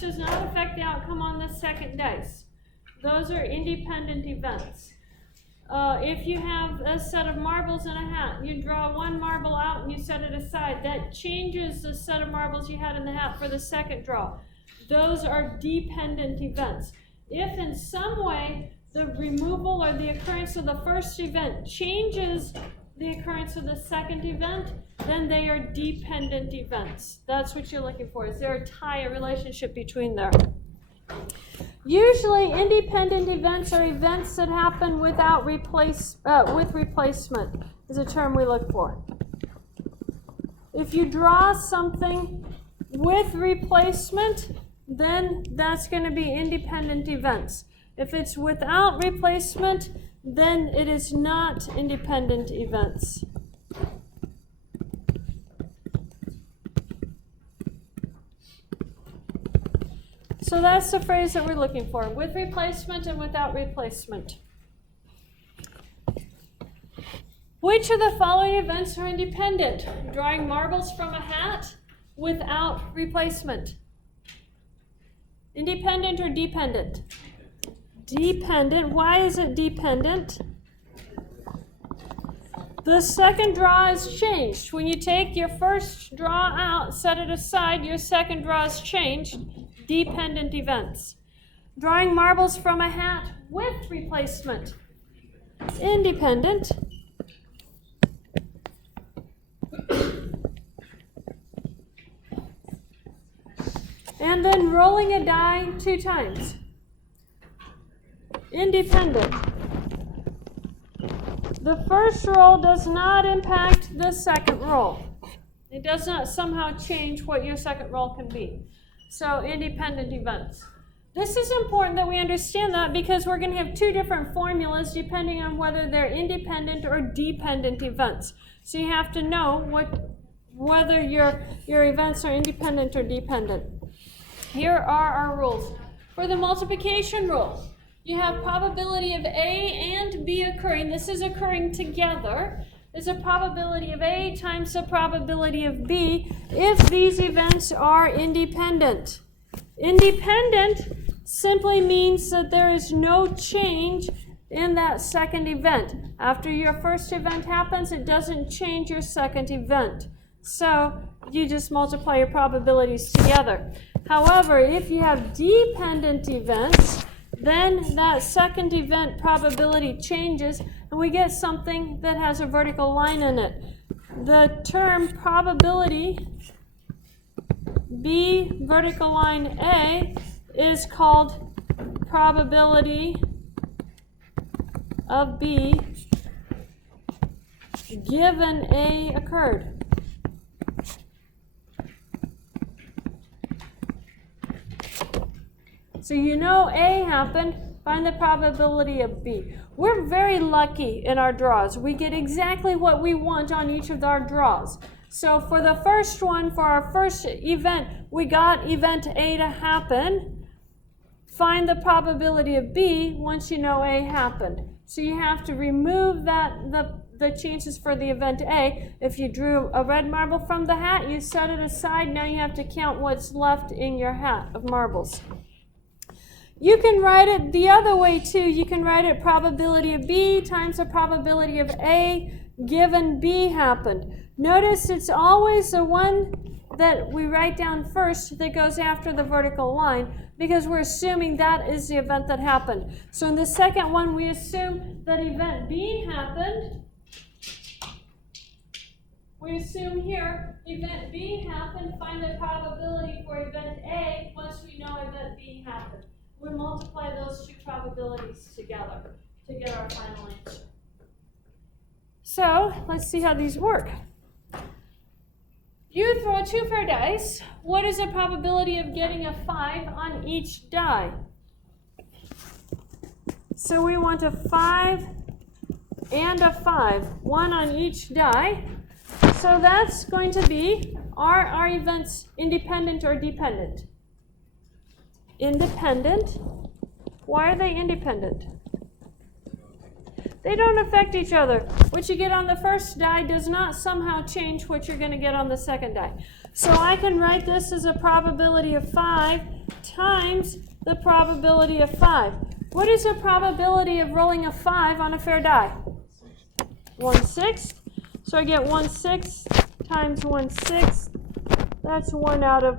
first does not affect the outcome on the second dice. Those are independent events. If you have a set of marbles in a hat, you draw one marble out and you set it aside. That changes the set of marbles you had in the hat for the second draw. Those are dependent events. If in some way the removal or the occurrence of the first event changes the occurrence of the second event, then they are dependent events. That's what you're looking for. Is there a tie, a relationship between there? Usually, independent events are events that happen with replacement is a term we look for. If you draw something with replacement, then that's going to be independent events. If it's without replacement, then it is not independent events. So that's the phrase that we're looking for, with replacement and without replacement. Which of the following events are independent? Drawing marbles from a hat without replacement. Independent or dependent? Dependent. Why is it dependent? The second draw is changed. When you take your first draw out, set it aside, your second draw is changed. Dependent events. Drawing marbles from a hat with replacement. Independent. And then rolling a die 2 times. Independent. The first roll does not impact the second roll. It does not somehow change what your second roll can be. So, independent events. This is important that we understand that because we're going to have 2 different formulas depending on whether they're independent or dependent events. So you have to know whether your events are independent or dependent. Here are our rules. For the multiplication rule, you have probability of A and B occurring. This is occurring together. There's a probability of A times the probability of B if these events are independent. Independent simply means that there is no change in that second event. After your first event happens, it doesn't change your second event. So you just multiply your probabilities together. However, if you have dependent events, then that second event probability changes, and we get something that has a vertical line in it. The term probability B vertical line A is called probability of B given A occurred. So you know A happened, find the probability of B. We're very lucky in our draws. We get exactly what we want on each of our draws. So for the first one, for our first event, we got event A to happen. Find the probability of B once you know A happened. So you have to remove the chances for the event A. If you drew a red marble from the hat, you set it aside. Now you have to count what's left in your hat of marbles. You can write it the other way too. You can write it probability of B times the probability of A given B happened. Notice it's always the one that we write down first that goes after the vertical line because we're assuming that is the event that happened. So in the second one, we assume that event B happened. We assume here event B happened, find the probability for event A once we know event B happened. We multiply those 2 probabilities together to get our final answer. So let's see how these work. You throw 2 pair dice. What is the probability of getting a 5 on each die? So we want a 5 and a 5, 1 on each die. So that's going to be, are our events independent or dependent? Independent. Why are they independent? They don't affect each other. What you get on the first die does not somehow change what you're going to get on the second die. So I can write this as a probability of 5 times the probability of 5. What is the probability of rolling a 5 on a fair die? 1/6. So I get 1/6 times 1/6. That's 1 out of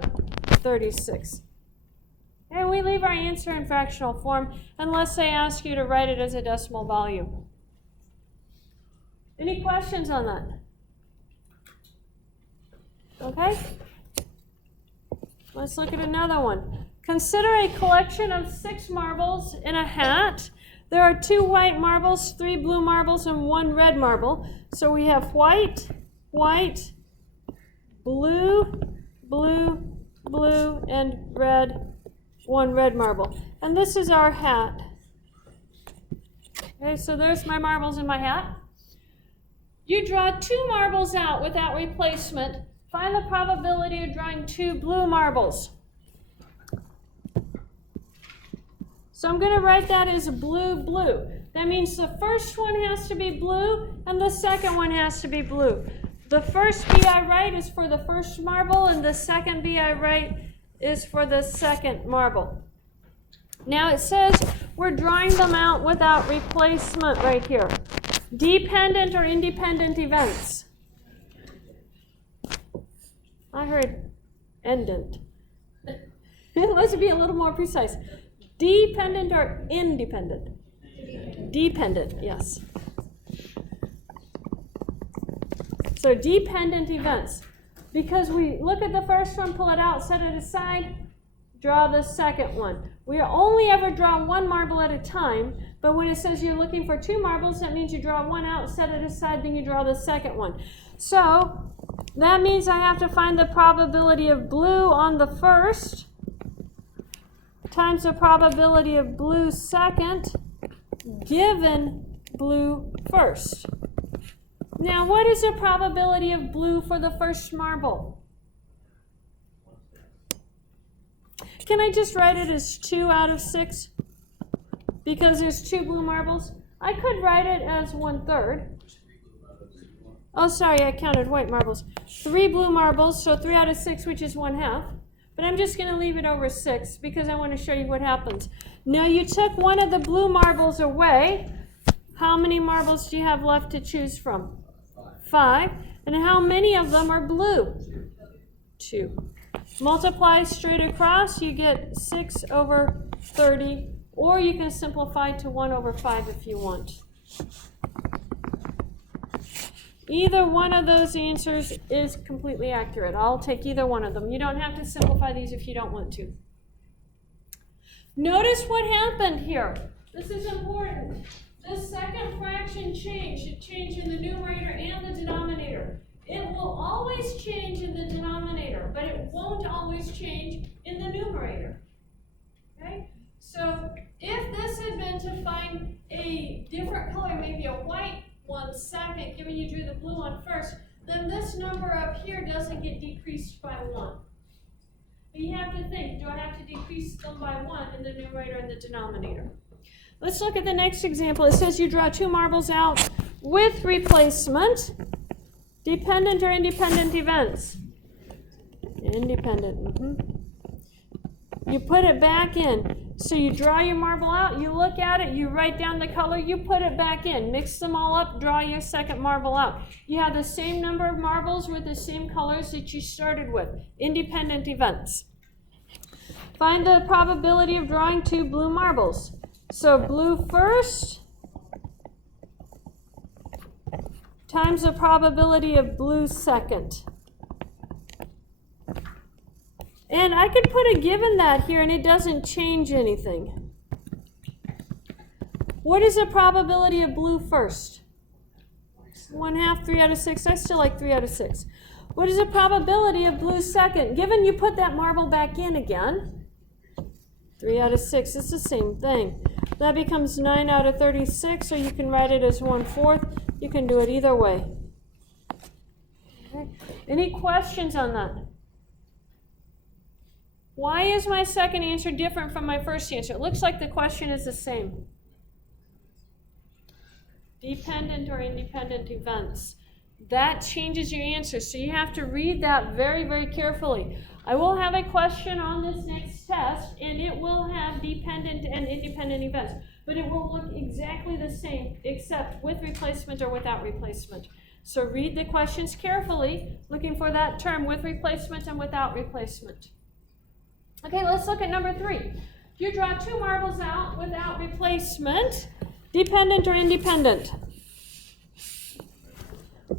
36. And we leave our answer in fractional form unless they ask you to write it as a decimal value. Any questions on that? Okay. Let's look at another one. Consider a collection of 6 marbles in a hat. There are 2 white marbles, 3 blue marbles, and 1 red marble. So we have white, white, blue, blue, blue, and red, 1 red marble. And this is our hat. Okay, so there's my marbles in my hat. You draw 2 marbles out without replacement. Find the probability of drawing 2 blue marbles. So I'm going to write that as blue, blue. That means the first one has to be blue and the second one has to be blue. The first B I write is for the first marble and the second B I write is for the second marble. Now it says we're drawing them out without replacement right here. Dependent or independent events? I heard endant. Let's be a little more precise. Dependent or independent? Dependent, yes. So dependent events. Because we look at the first one, pull it out, set it aside, draw the second one. We only ever draw 1 marble at a time, but when it says you're looking for 2 marbles, that means you draw 1 out, set it aside, then you draw the second one. So that means I have to find the probability of blue on the first times the probability of blue second given blue first. Now, what is the probability of blue for the first marble? Can I just write it as 2 out of 6? Because there's 2 blue marbles. I could write it as 1/3. Oh, sorry, I counted white marbles. 3 blue marbles, so 3 out of 6, which is 1/2. But I'm just going to leave it over 6 because I want to show you what happens. Now, you took one of the blue marbles away. How many marbles do you have left to choose from? 5. And how many of them are blue? 2. Multiply straight across, you get 6 over 30. Or you can simplify to 1 over 5 if you want. Either one of those answers is completely accurate. I'll take either one of them. You don't have to simplify these if you don't want to. Notice what happened here. This is important. This second fraction changed. It changed in the numerator and the denominator. It will always change in the denominator, but it won't always change in the numerator. Okay? So if this had been to find a different color, maybe a white one second, given you drew the blue one first, then this number up here doesn't get decreased by 1. But you have to think, do I have to decrease them by 1 in the numerator and the denominator? Let's look at the next example. It says you draw 2 marbles out with replacement. Dependent or independent events? Independent. You put it back in. So you draw your marble out, you look at it, you write down the color, you put it back in. Mix them all up, draw your second marble out. You have the same number of marbles with the same colors that you started with. Independent events. Find the probability of drawing 2 blue marbles. So blue first times the probability of blue second. And I could put a given that here and it doesn't change anything. What is the probability of blue first? 1/2, 3 out of 6. I still like 3 out of 6. What is the probability of blue second? Given you put that marble back in again, 3 out of 6. It's the same thing. That becomes 9 out of 36, or you can write it as 1/4. You can do it either way. Okay. Any questions on that? Why is my second answer different from my first answer? It looks like the question is the same. Dependent or independent events. that changes your answer. So you have to read that very, very carefully. I will have a question on this next test, and it will have dependent and independent events, but it will look exactly the same except with replacement or without replacement. So read the questions carefully, looking for that term with replacement and without replacement. Okay, let's look at number 3. You draw 2 marbles out without replacement, dependent or independent?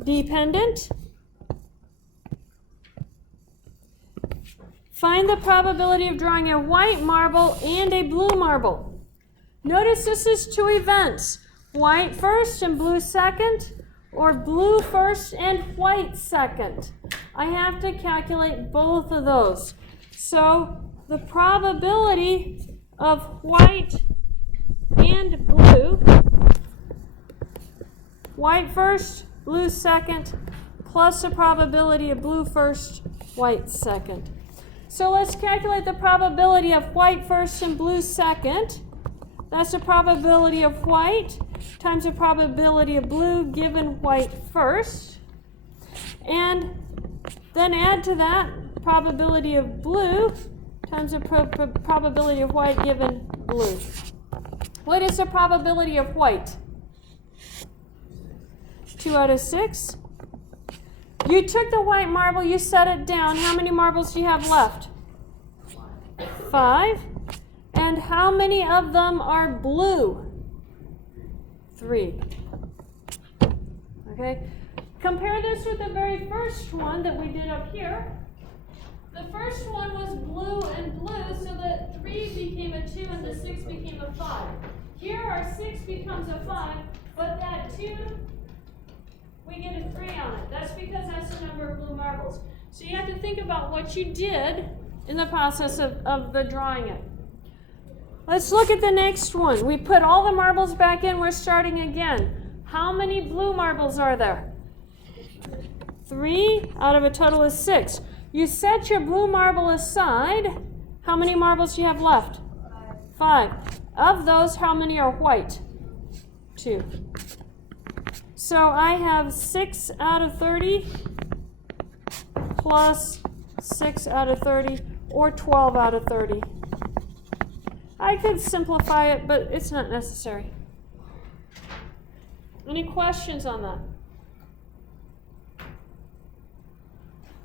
Dependent. Find the probability of drawing a white marble and a blue marble. Notice this is 2 events, white first and blue second, or blue first and white second. I have to calculate both of those. So the probability of white and blue, white first, blue second, plus the probability of blue first, white second. So let's calculate the probability of white first and blue second. That's the probability of white times the probability of blue given white first. And then add to that probability of blue times the probability of white given blue. What is the probability of white? 2 out of 6. You took the white marble, you set it down. How many marbles do you have left? 5. And how many of them are blue? 3. Okay. Compare this with the very first one that we did up here. The first one was blue and blue, so that 3 became a 2 and the 6 became a 5. Here our 6 becomes a 5, but that 2, we get a 3 on it. That's because that's the number of blue marbles. So you have to think about what you did in the process of the drawing it. Let's look at the next one. We put all the marbles back in. We're starting again. How many blue marbles are there? 3 out of a total of 6. You set your blue marble aside. How many marbles do you have left? 5. Of those, how many are white? 2. So I have 6 out of 30 plus 6 out of 30, or 12 out of 30. I could simplify it, but it's not necessary. Any questions on that?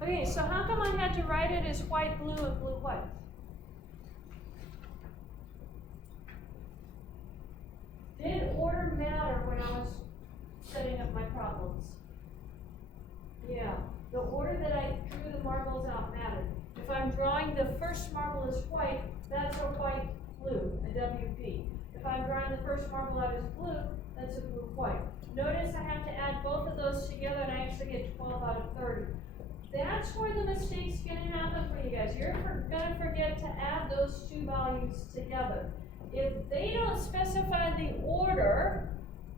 Okay, so how come I had to write it as white, blue, and blue, white? Did order matter when I was setting up my problems? Yeah, the order that I drew the marbles out mattered. If I'm drawing the first marble as white, that's a white blue, a WB. If I'm drawing the first marble out as blue, that's a blue white. Notice I have to add both of those together and I actually get 12 out of 30. That's where the mistake's going to happen for you guys. You're going to forget to add those 2 values together. If they don't specify the order,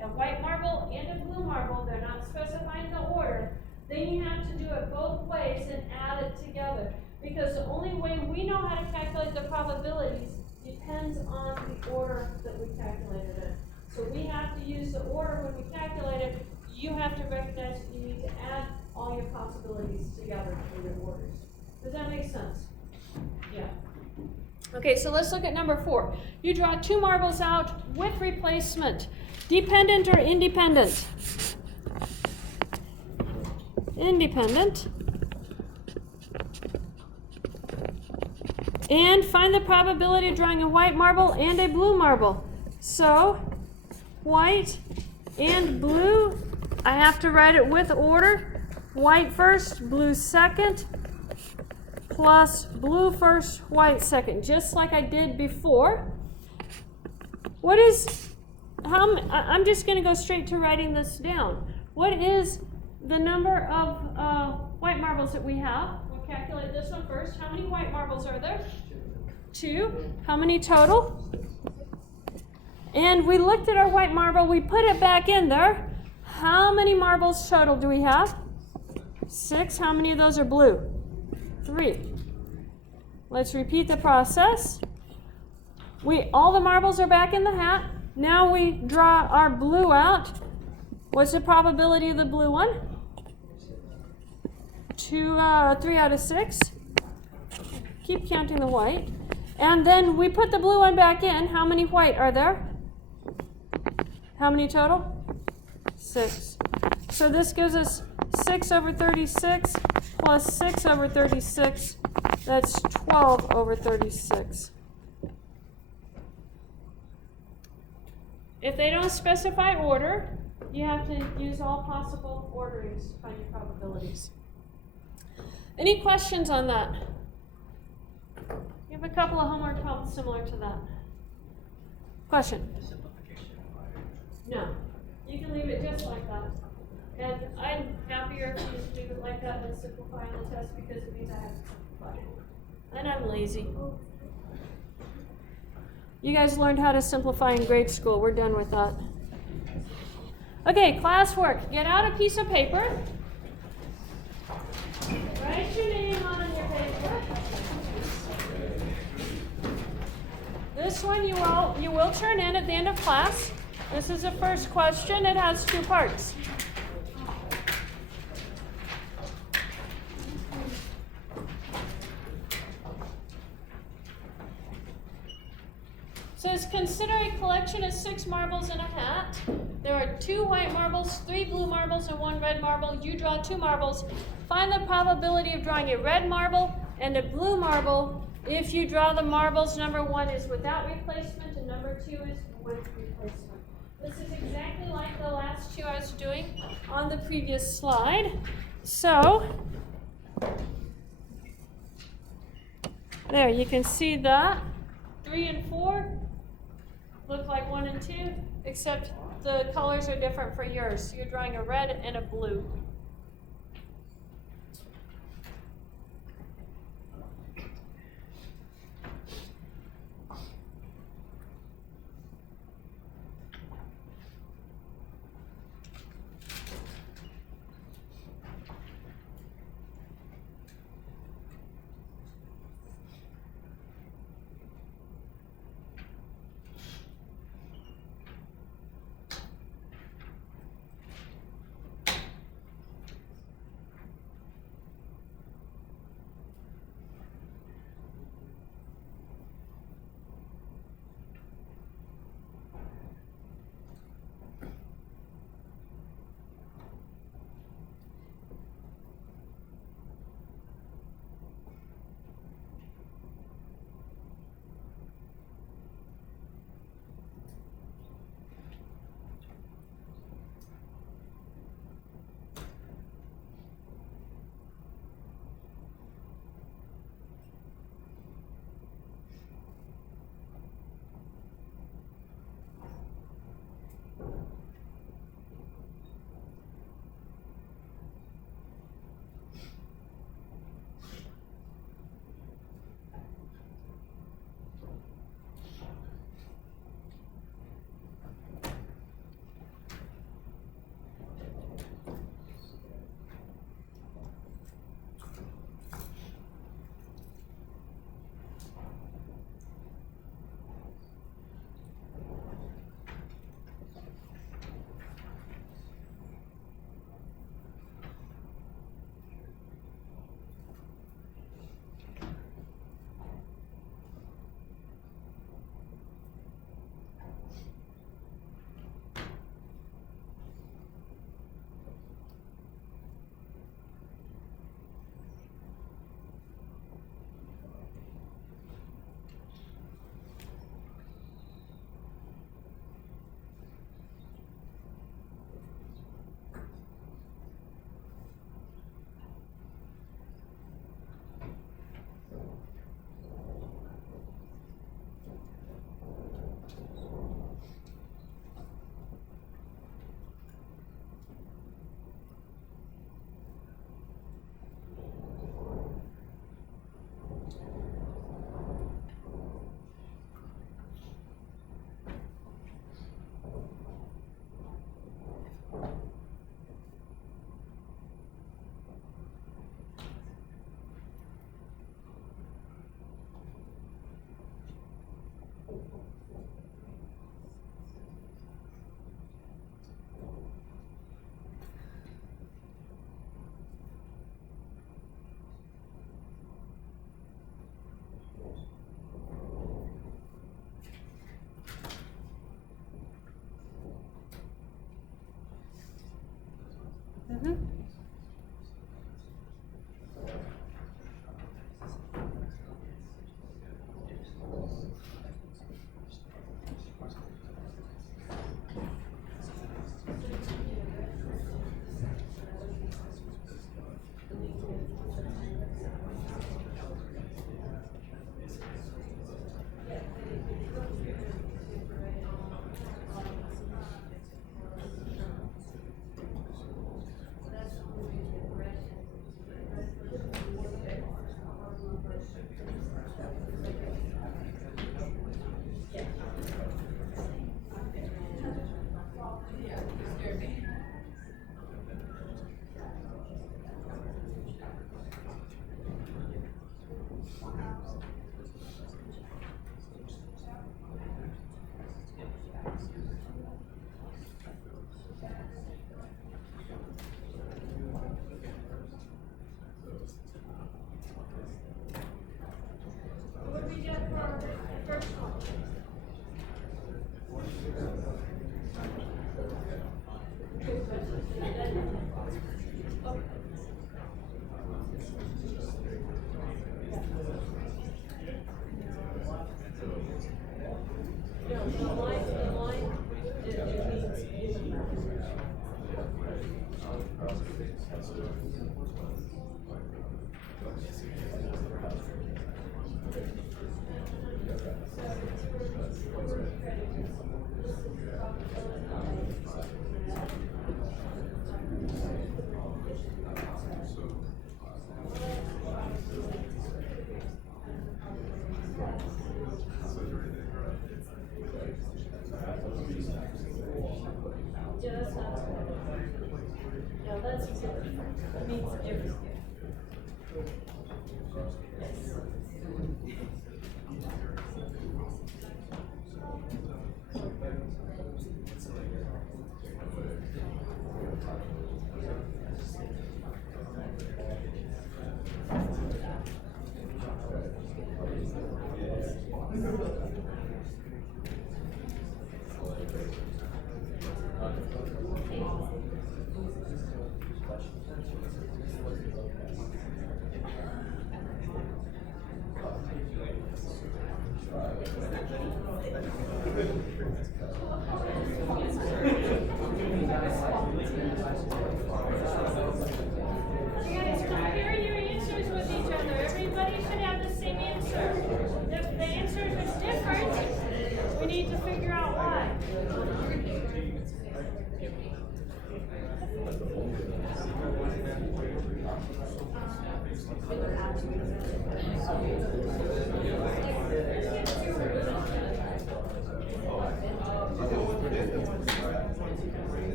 a white marble and a blue marble, they're not specifying the order, then you have to do it both ways and add it together. Because the only way we know how to calculate the probabilities depends on the order that we calculated it. So we have to use the order when we calculate it. You have to recognize that you need to add all your possibilities together for your orders. Does that make sense? Yeah. Okay, so let's look at number 4. You draw 2 marbles out with replacement. Dependent or independent? Independent. And find the probability of drawing a white marble and a blue marble. So, white and blue, I have to write it with order. White first, blue second, plus blue first, white second, just like I did before. I'm just going to go straight to writing this down. What is the number of white marbles that we have? We'll calculate this one first. How many white marbles are there? 2. How many total? And we looked at our white marble. We put it back in there. How many marbles total do we have? 6. How many of those are blue? 3. Let's repeat the process. All the marbles are back in the hat. Now we draw our blue out. What's the probability of the blue one? 3 out of 6. Keep counting the white. And then we put the blue one back in. How many white are there? How many total? 6. So this gives us 6 over 36 plus 6 over 36. That's 12 over 36. If they don't specify order, you have to use all possible orderings to find your probabilities. Any questions on that? You have a couple of homework problems similar to that. Question? No. You can leave it just like that. And I'm happier if you leave it like that than simplifying the test because it means I have to simplify it. And I'm lazy. You guys learned how to simplify in grade school. We're done with that. Okay, classwork. Get out a piece of paper. Write your name on your paper. This one you will turn in at the end of class. This is the first question. It has 2 parts. Says, consider a collection of 6 marbles in a hat. There are 2 white marbles, 3 blue marbles, and 1 red marble. You draw 2 marbles. Find the probability of drawing a red marble and a blue marble if you draw the marbles. Number 1 is without replacement, and number 2 is with replacement. This is exactly like the last 2 I was doing on the previous slide. So, there, you can see that 3 and 4 look like 1 and 2, except the colors are different for yours. So you're drawing a red and a blue.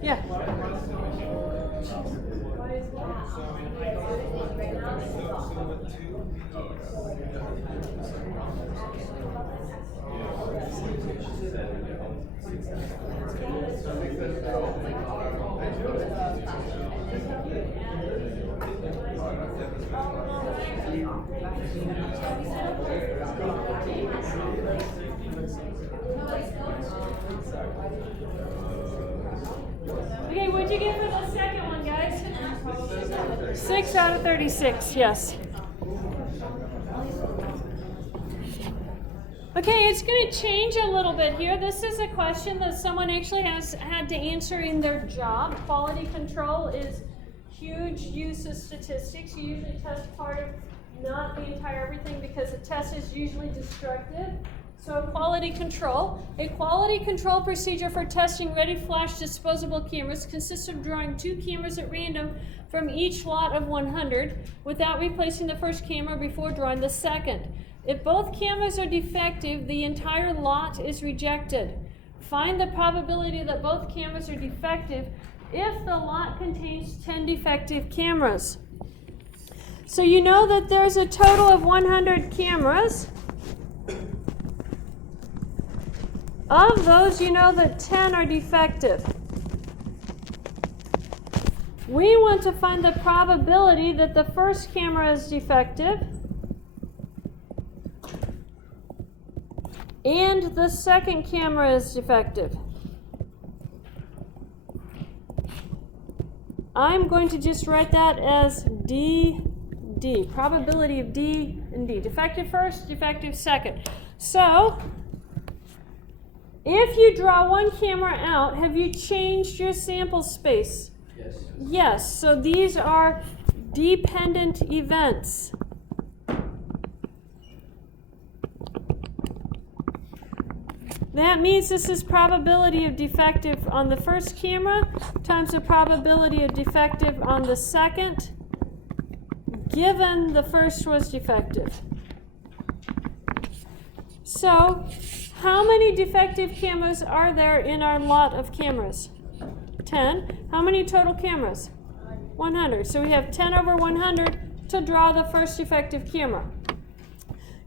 Yeah. Okay, what'd you get for the second one, guys? 6 out of 36, yes. Okay, it's going to change a little bit here. This is a question that someone actually has had to answer in their job. Quality control is huge use of statistics. You usually test part of, not the entire everything, because a test is usually destructive. So quality control. A quality control procedure for testing ready flash disposable cameras consists of drawing 2 cameras at random from each lot of 100 without replacing the first camera before drawing the second. If both cameras are defective, the entire lot is rejected. Find the probability that both cameras are defective if the lot contains 10 defective cameras. So you know that there's a total of 100 cameras. Of those, you know that 10 are defective. We want to find the probability that the first camera is defective and the second camera is defective. I'm going to just write that as D, probability of D and D. Defective first, defective second. So, If you draw one camera out, have you changed your sample space? Yes. Yes, so these are dependent events. That means this is probability of defective on the first camera times the probability of defective on the second, given the first was defective. So, how many defective cameras are there in our lot of cameras? 10. How many total cameras? 100. So we have 10 over 100 to draw the first defective camera.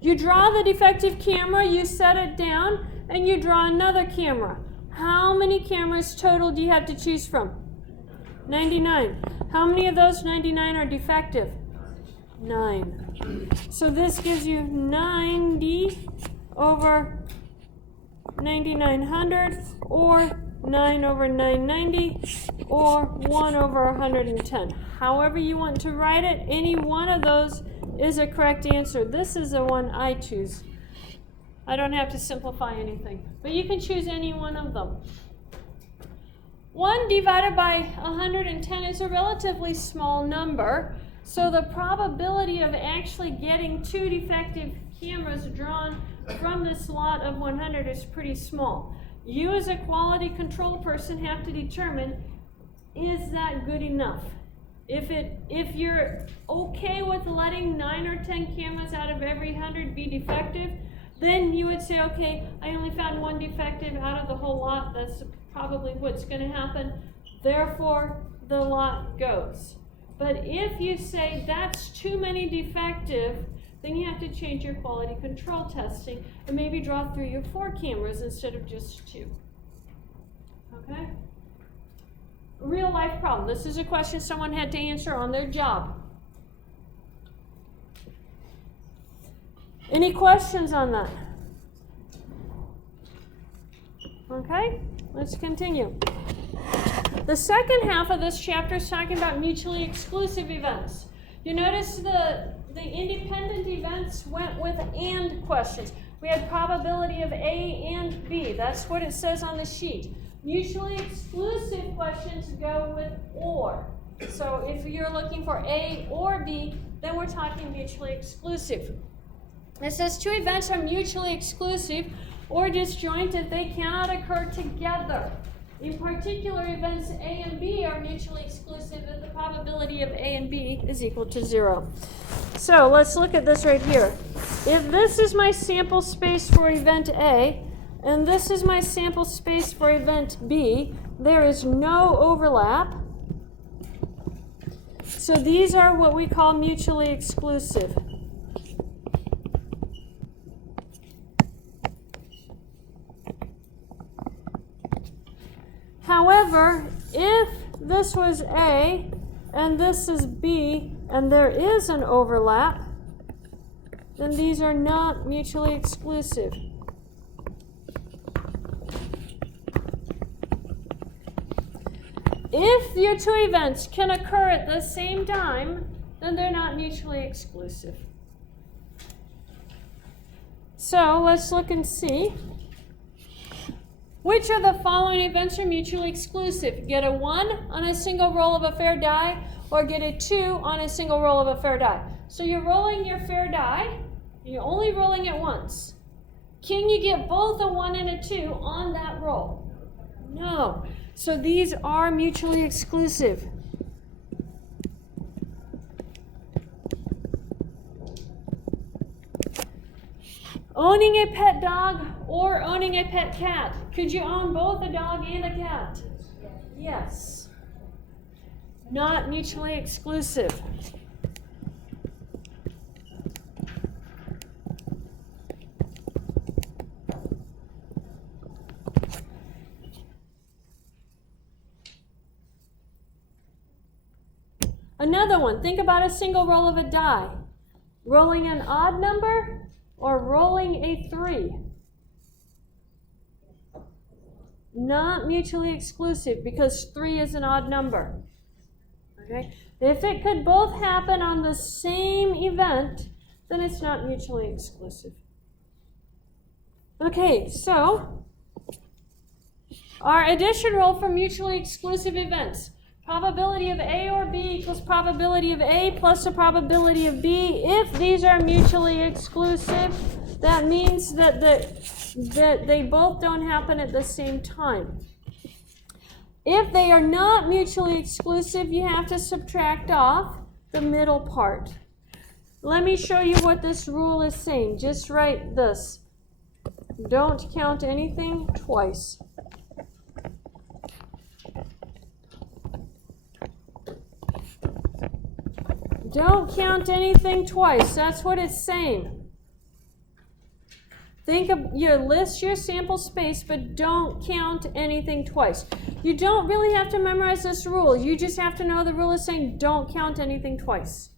You draw the defective camera, you set it down, and you draw another camera. How many cameras total do you have to choose from? 99. How many of those 99 are defective? 9. So this gives you 90 over 9900, or 9 over 990, or 1 over 110. However you want to write it, any one of those is a correct answer. This is the one I choose. I don't have to simplify anything, but you can choose any one of them. 1 divided by 110 is a relatively small number, so the probability of actually getting 2 defective cameras drawn from this lot of 100 is pretty small. You as a quality control person have to determine, is that good enough? If you're okay with letting 9 or 10 cameras out of every 100 be defective, then you would say, okay, I only found 1 defective out of the whole lot. That's probably what's going to happen. Therefore, the lot goes. But if you say that's too many defective, then you have to change your quality control testing and maybe draw 3 or 4 cameras instead of just 2. Okay? Real life problem. This is a question someone had to answer on their job. Any questions on that? Okay, let's continue. The second half of this chapter is talking about mutually exclusive events. You notice the independent events went with and questions. We had probability of A and B. That's what it says on the sheet. Mutually exclusive questions go with or. So if you're looking for A or B, then we're talking mutually exclusive. It says 2 events are mutually exclusive or disjoint if they cannot occur together. In particular, events A and B are mutually exclusive if the probability of A and B is equal to 0. So let's look at this right here. If this is my sample space for event A, and this is my sample space for event B, there is no overlap. So these are what we call mutually exclusive. However, if this was A and this is B and there is an overlap, then these are not mutually exclusive. If your 2 events can occur at the same time, then they're not mutually exclusive. So let's look and see. Which of the following events are mutually exclusive? Get a 1 on a single roll of a fair die, or get a 2 on a single roll of a fair die. So you're rolling your fair die, and you're only rolling it once. Can you get both a 1 and a 2 on that roll? No. So these are mutually exclusive. Owning a pet dog or owning a pet cat. Could you own both a dog and a cat? Yes. Not mutually exclusive. Another one, think about a single roll of a die. Rolling an odd number or rolling a 3. Not mutually exclusive because 3 is an odd number. Okay? If it could both happen on the same event, then it's not mutually exclusive. Okay, so Our addition rule for mutually exclusive events. Probability of A or B equals probability of A plus the probability of B. If these are mutually exclusive, that means that they both don't happen at the same time. If they are not mutually exclusive, you have to subtract off the middle part. Let me show you what this rule is saying. Just write this. Don't count anything twice. Don't count anything twice. That's what it's saying. Think of list your sample space, but don't count anything twice. You don't really have to memorize this rule. You just have to know the rule is saying don't count anything twice.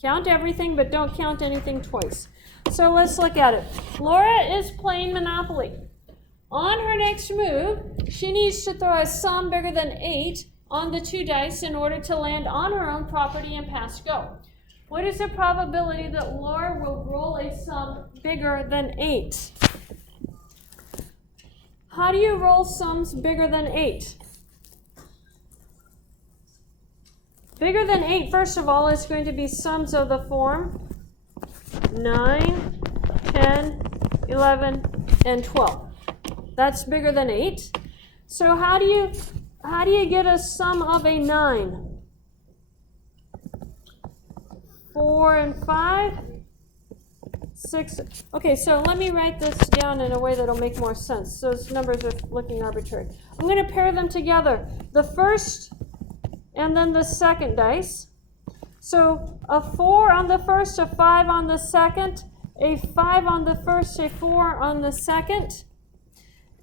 Count everything, but don't count anything twice. So let's look at it. Laura is playing Monopoly. On her next move, she needs to throw a sum bigger than 8 on the 2 dice in order to land on her own property and pass go. What is the probability that Laura will roll a sum bigger than 8? How do you roll sums bigger than 8? Bigger than 8, first of all, is going to be sums of the form 9, 10, 11, and 12. That's bigger than 8. So how do you get a sum of a 9? 4 and 5, 6. Okay, so let me write this down in a way that'll make more sense. Those numbers are looking arbitrary. I'm going to pair them together. The first and then the second dice. So a 4 on the first, a 5 on the second, a 5 on the first, a 4 on the second,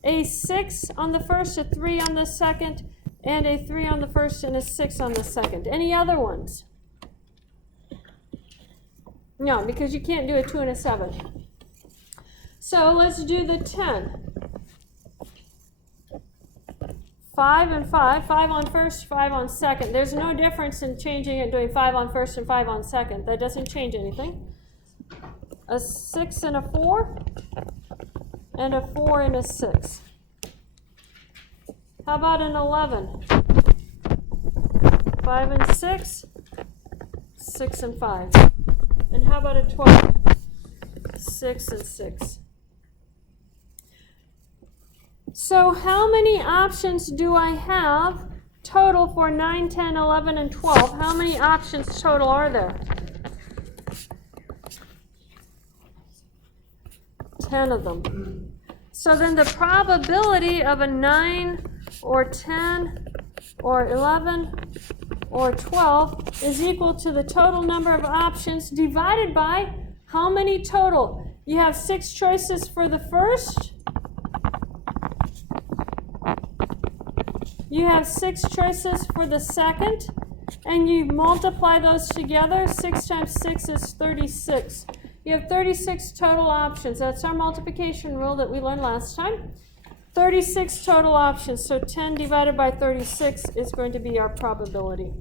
a 6 on the first, a 3 on the second, and a 3 on the first and a 6 on the second. Any other ones? No, because you can't do a 2 and a 7. So let's do the 10. 5 and 5, 5 on first, 5 on second. There's no difference in changing it, doing 5 on first and 5 on second. That doesn't change anything. A 6 and a 4, and a 4 and a 6. How about an 11? 5 and 6, 6 and 5. And how about a 12? 6 and 6. So how many options do I have total for 9, 10, 11, and 12? How many options total are there? 10 of them. So then the probability of a 9 or 10 or 11 or 12 is equal to the total number of options divided by how many total? You have 6 choices for the first. You have 6 choices for the second. And you multiply those together. 6 times 6 is 36. You have 36 total options. That's our multiplication rule that we learned last time. 36 total options. So 10 divided by 36 is going to be our probability.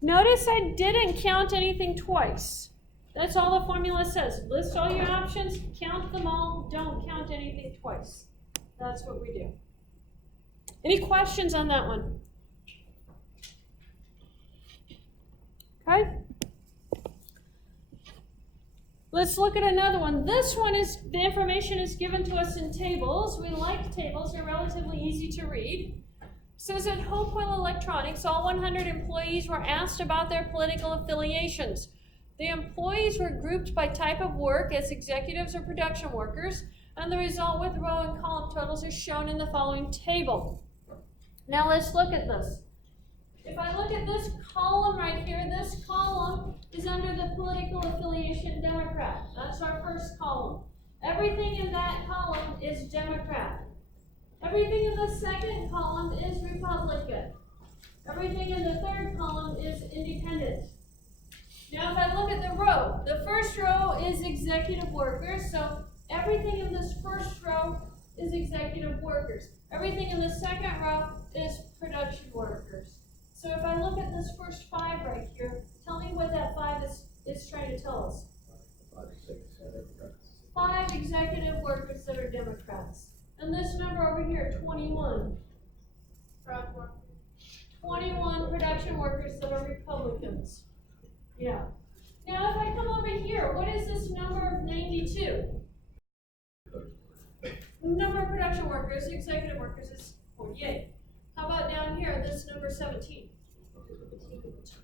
Notice I didn't count anything twice. That's all the formula says. List all your options, count them all, don't count anything twice. That's what we do. Any questions on that one? Okay. Let's look at another one. This one is, the information is given to us in tables. We like tables, they're relatively easy to read. It says at Hopewell Electronics, all 100 employees were asked about their political affiliations. The employees were grouped by type of work as executives or production workers, and the result with row and column totals is shown in the following table. Now let's look at this. If I look at this column right here, this column is under the political affiliation Democrat. That's our first column. Everything in that column is Democrat. Everything in the second column is Republican. Everything in the third column is Independent. Now if I look at the row, the first row is executive workers, so everything in this first row is executive workers. Everything in the second row is production workers. So if I look at this first 5 right here, tell me what that 5 is trying to tell us. 5 executive workers that are Democrats. And this number over here, 20. production workers that are Republicans. Yeah. Now, if I come over here, what is this number of 92? The number of production workers, executive workers, is 48. How about down here, this number 17?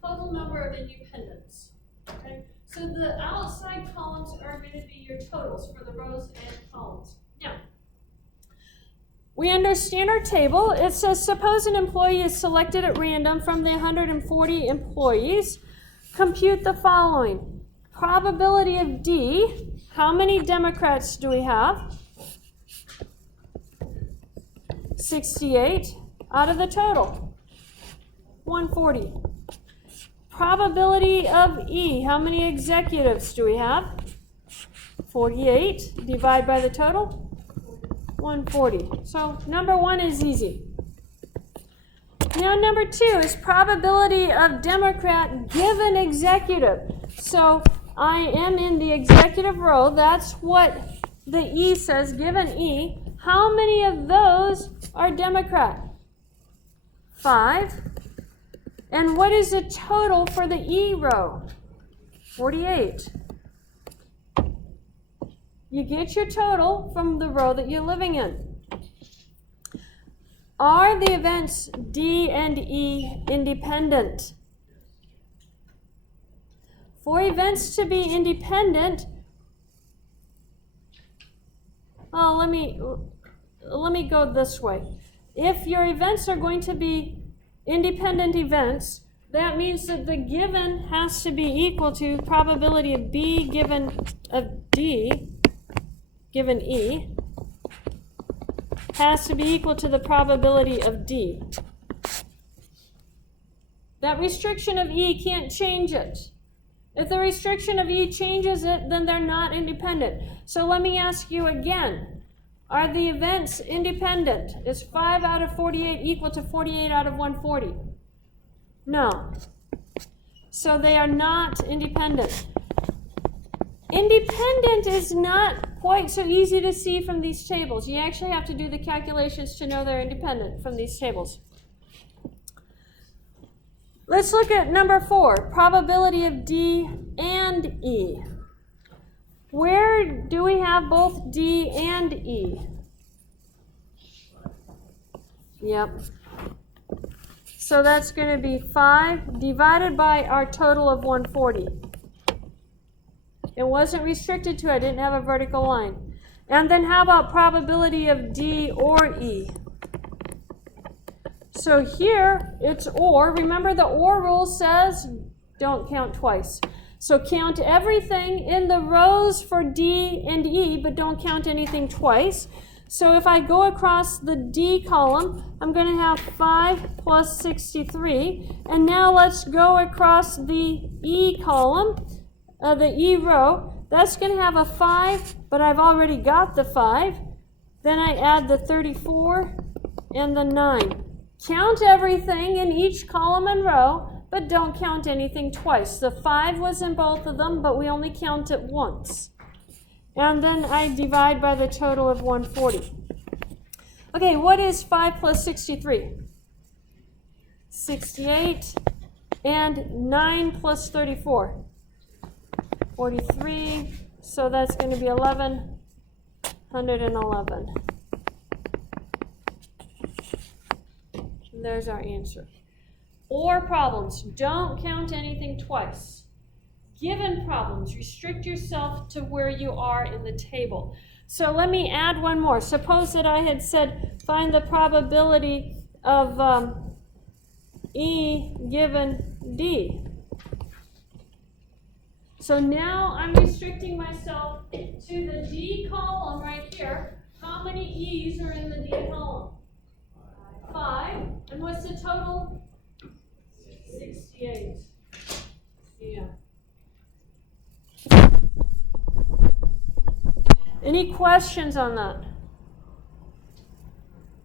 Total number of independents. Okay? So the outside columns are going to be your totals for the rows and columns. Now, we understand our table. It says, suppose an employee is selected at random from the 140 employees. Compute the following. Probability of D. How many Democrats do we have? 68 out of the total. 140. Probability of E. How many executives do we have? 48. Divide by the total. 140. So number 1 is easy. Now number 2 is probability of Democrat given executive. So I am in the executive row. That's what the E says, given E. How many of those are Democrat? 5. And what is the total for the E row? 48. You get your total from the row that you're living in. Are the events D and E independent? For events to be independent, let me go this way. If your events are going to be independent events, that means that the given has to be equal to probability of B given of D given E has to be equal to the probability of D. That restriction of E can't change it. If the restriction of E changes it, then they're not independent. So let me ask you again. Are the events independent? Is 5 out of 48 equal to 48 out of 140? No. So they are not independent. Independent is not quite so easy to see from these tables. You actually have to do the calculations to know they're independent from these tables. Let's look at number 4, probability of D and E. Where do we have both D and E? Yep. So that's going to be 5 divided by our total of 140. It wasn't restricted to, I didn't have a vertical line. And then how about probability of D or E? So here it's or. Remember the or rule says don't count twice. So count everything in the rows for D and E, but don't count anything twice. So if I go across the D column, I'm going to have 5 plus 63. And now let's go across the E column, the E row. That's going to have a 5, but I've already got the 5. Then I add the 34 and the 9. Count everything in each column and row, but don't count anything twice. The 5 was in both of them, but we only count it once. And then I divide by the total of 140. Okay, what is 5 plus 63? 68. And 9 plus 34? 43. So that's going to be 1111. There's our answer. Or problems. Don't count anything twice. Given problems, restrict yourself to where you are in the table. So let me add one more. Suppose that I had said find the probability of E given D. So now I'm restricting myself to the D column right here. How many E's are in the D column? 5. And what's the total? 68. Yeah. Any questions on that?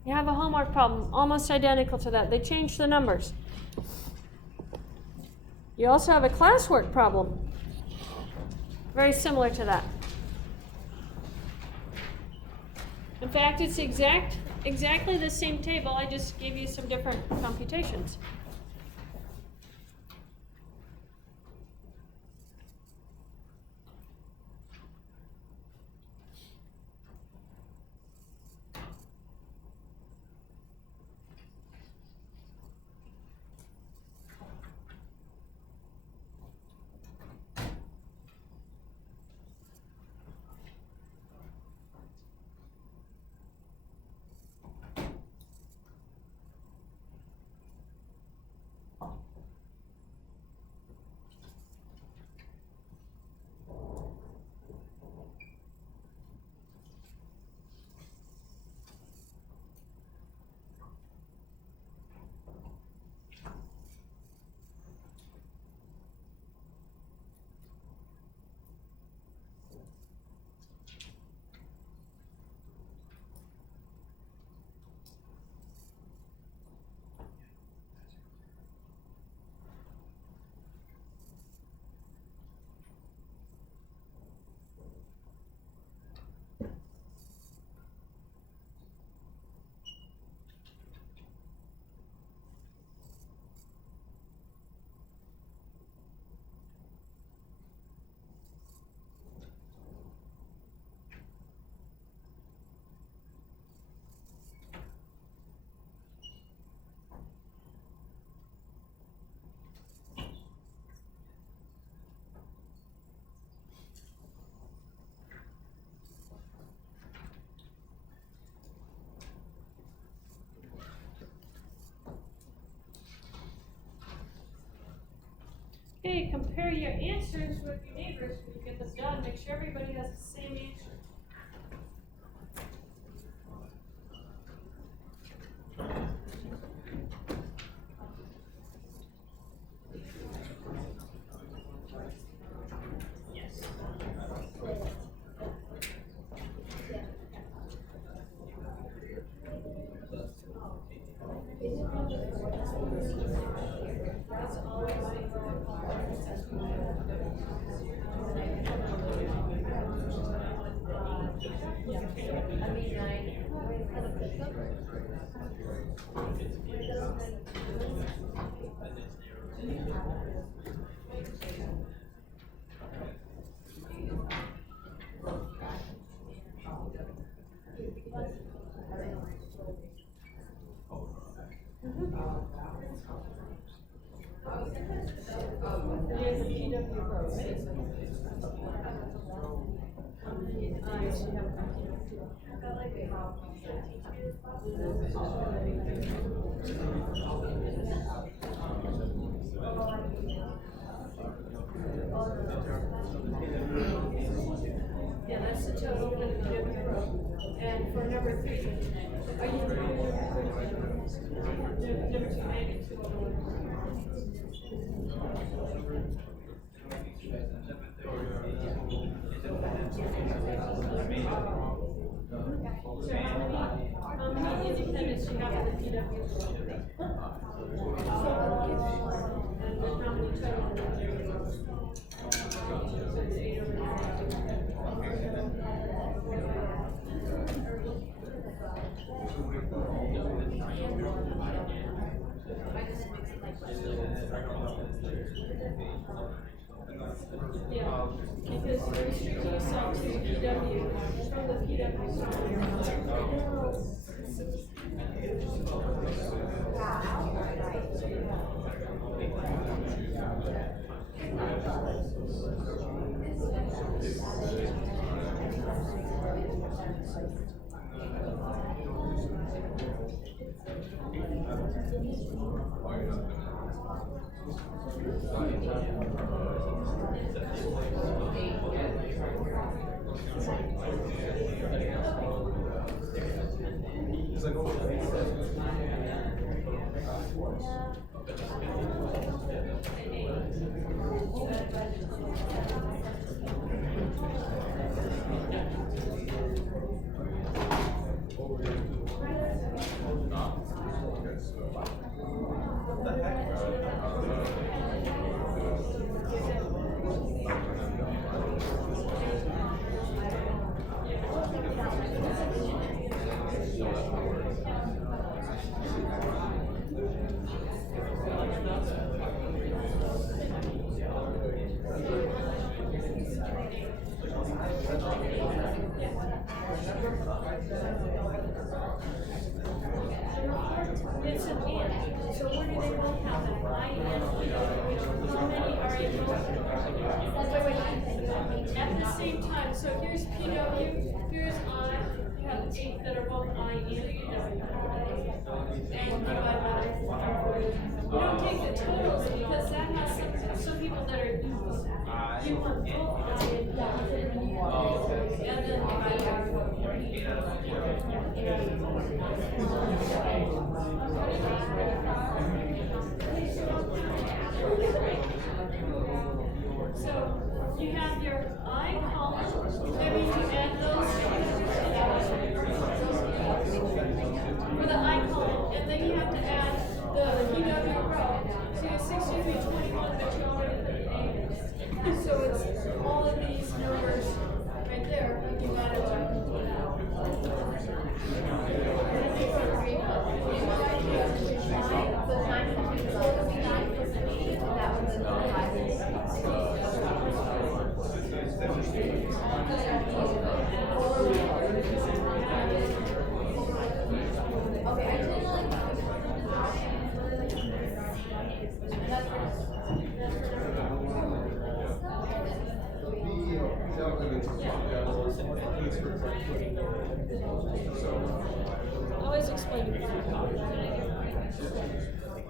You have a homework problem almost identical to that. They changed the numbers. You also have a classwork problem very similar to that. In fact, it's exactly the same table. I just gave you some different computations. Okay, compare your answers with your neighbors when you get this done. Make sure everybody has the same answer. Yeah, that's the total for the PW row. And for number 3, are you number 2 maybe 2 over 1? So how many independents you have in the PW row? And then how many total? It's 8 over 9. Yeah, because you're restricting yourself to PW from the PW It's an and. So where do they both happen? I and how many are in both? At the same time. So here's PW, here's I. You have 8 that are both I and PW. And divide by 4. You don't take the totals because that has some people that are equal. You want both I and PW. And then divide by 4. So you have your I column, maybe you add those for the I column, and then you have to add the PW row. So you have 63, 21, but you already put the 8. So it's all of these numbers right there, you got it. Always explain it.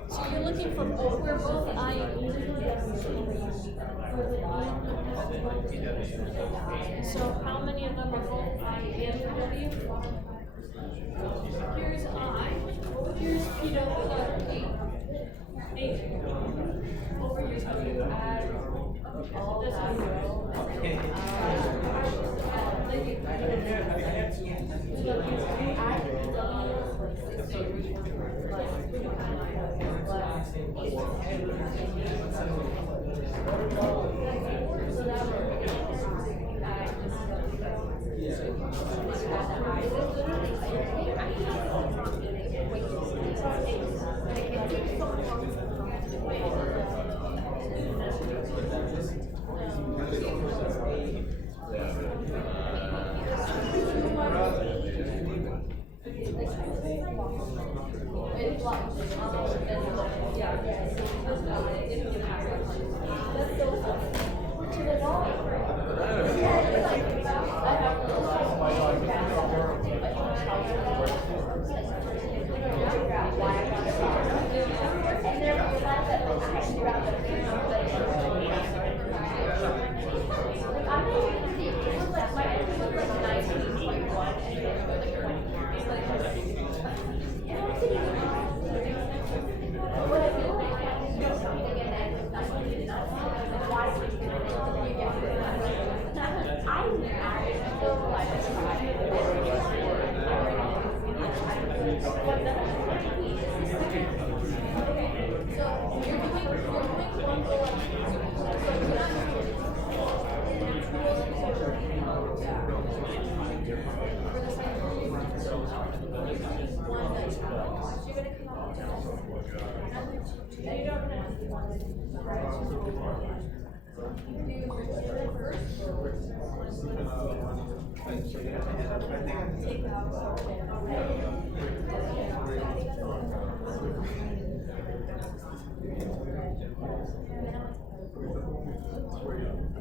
So you're looking for both, where both I and E. So how many of them are both I and W? Here's I, here's PW, 8. Over here's W. This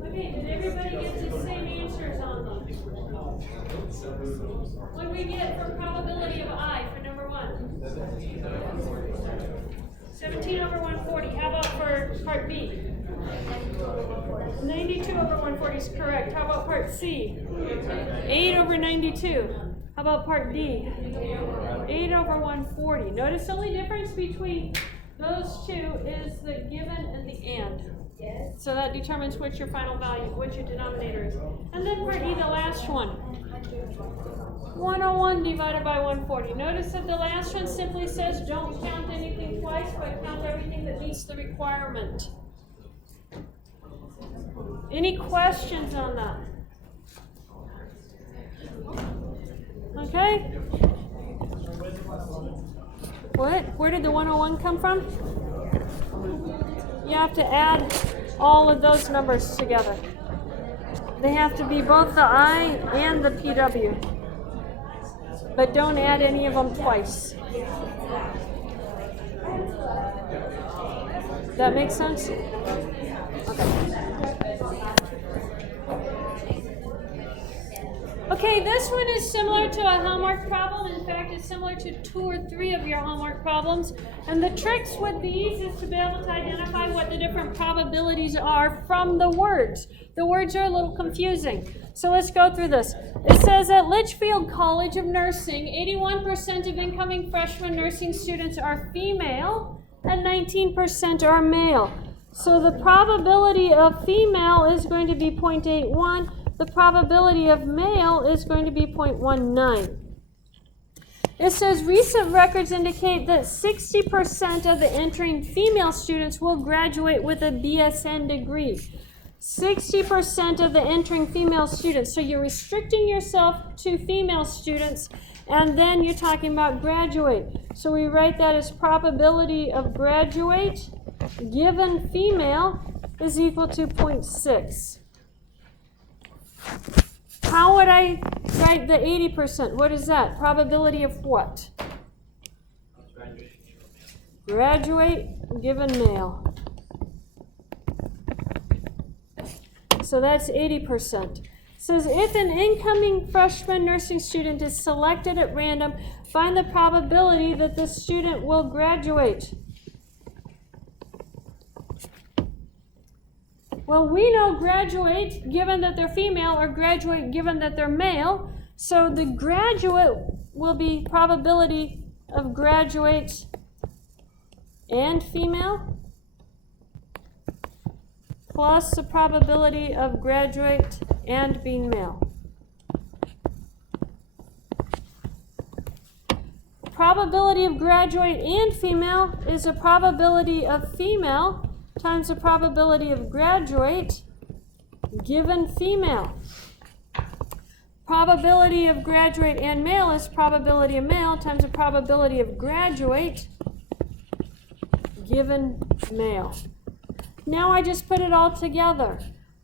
Okay, did everybody get the same answers on them? What do we get for probability of I for number 1? 17 over 140. How about for part B? 92 over 140 is correct. How about part C? 8 over 92. How about part D? 8 over 140. Notice the only difference between those two is the given and the and. So that determines what your final value, what your denominator is. And then part E, the last one. 101 divided by 140. Notice that the last one simply says don't count anything twice, but count everything that meets the requirement. Any questions on that? Okay. What? Where did the 101 come from? You have to add all of those numbers together. They have to be both the I and the PW. But don't add any of them twice. That makes sense? Okay, this one is similar to a homework problem. In fact, it's similar to 2 or 3 of your homework problems. And the tricks with these is to be able to identify what the different probabilities are from the words. The words are a little confusing. So let's go through this. It says at Litchfield College of Nursing, 81% of incoming freshman nursing students are female and 19% are male. So the probability of female is going to be 0.81. The probability of male is going to be 0.19. It says recent records indicate that 60% of the entering female students will graduate with a BSN degree. 60% of the entering female students. So you're restricting yourself to female students, and then you're talking about graduate. So we write that as probability of graduate given female is equal to 0.6. How would I write the 80%? What is that? Probability of what? Graduate given male. So that's 80%. It says if an incoming freshman nursing student is selected at random, find the probability that the student will graduate. Well, we know graduate given that they're female or graduate given that they're male. So the graduate will be probability of graduate and female plus the probability of graduate and being male. Probability of graduate and female is a probability of female times the probability of graduate given female. Probability of graduate and male is probability of male times the probability of graduate given male. Now I just put it all together.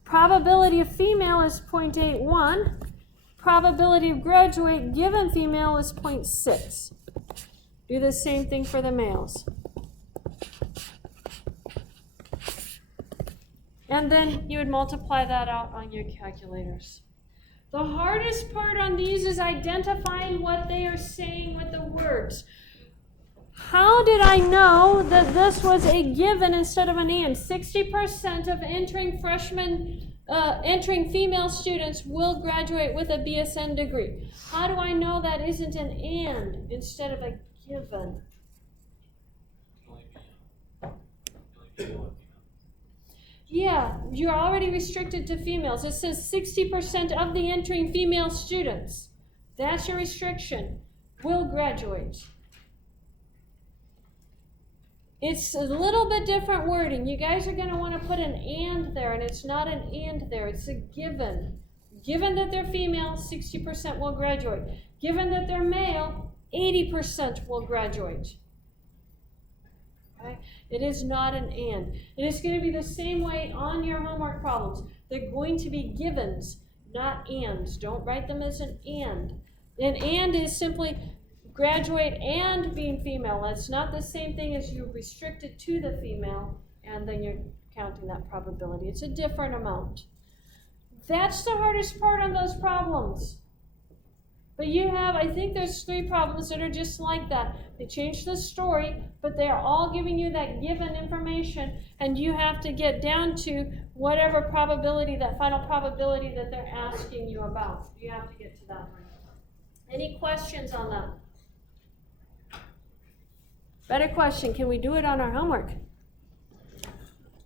Probability of female is 0.81. Probability of graduate given female is 0.6. Do the same thing for the males. And then you would multiply that out on your calculators. The hardest part on these is identifying what they are saying with the words. How did I know that this was a given instead of an and? 60% of entering female students will graduate with a BSN degree. How do I know that isn't an and instead of a given? Yeah, you're already restricted to females. It says 60% of the entering female students. That's your restriction. Will graduate. It's a little bit different wording. You guys are going to want to put an and there, and it's not an and there. It's a given. Given that they're female, 60% will graduate. Given that they're male, 80% will graduate. Okay? It is not an and. It is going to be the same way on your homework problems. They're going to be givens, not ands. Don't write them as an and. An and is simply graduate and being female. That's not the same thing as you restricted to the female and then you're counting that probability. It's a different amount. That's the hardest part on those problems. But you have, I think there's 3 problems that are just like that. They change the story, but they are all giving you that given information, and you have to get down to whatever probability, that final probability that they're asking you about. You have to get to that one. Any questions on that? Better question, can we do it on our homework?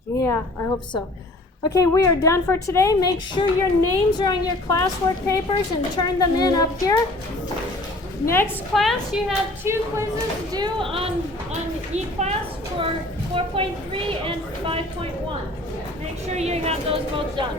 Yeah, I hope so. Okay, we are done for today. Make sure your names are on your classwork papers and turn them in up here. Next class, you have 2 quizzes due on E-class for 4.3 and 5.1. Make sure you have those both done.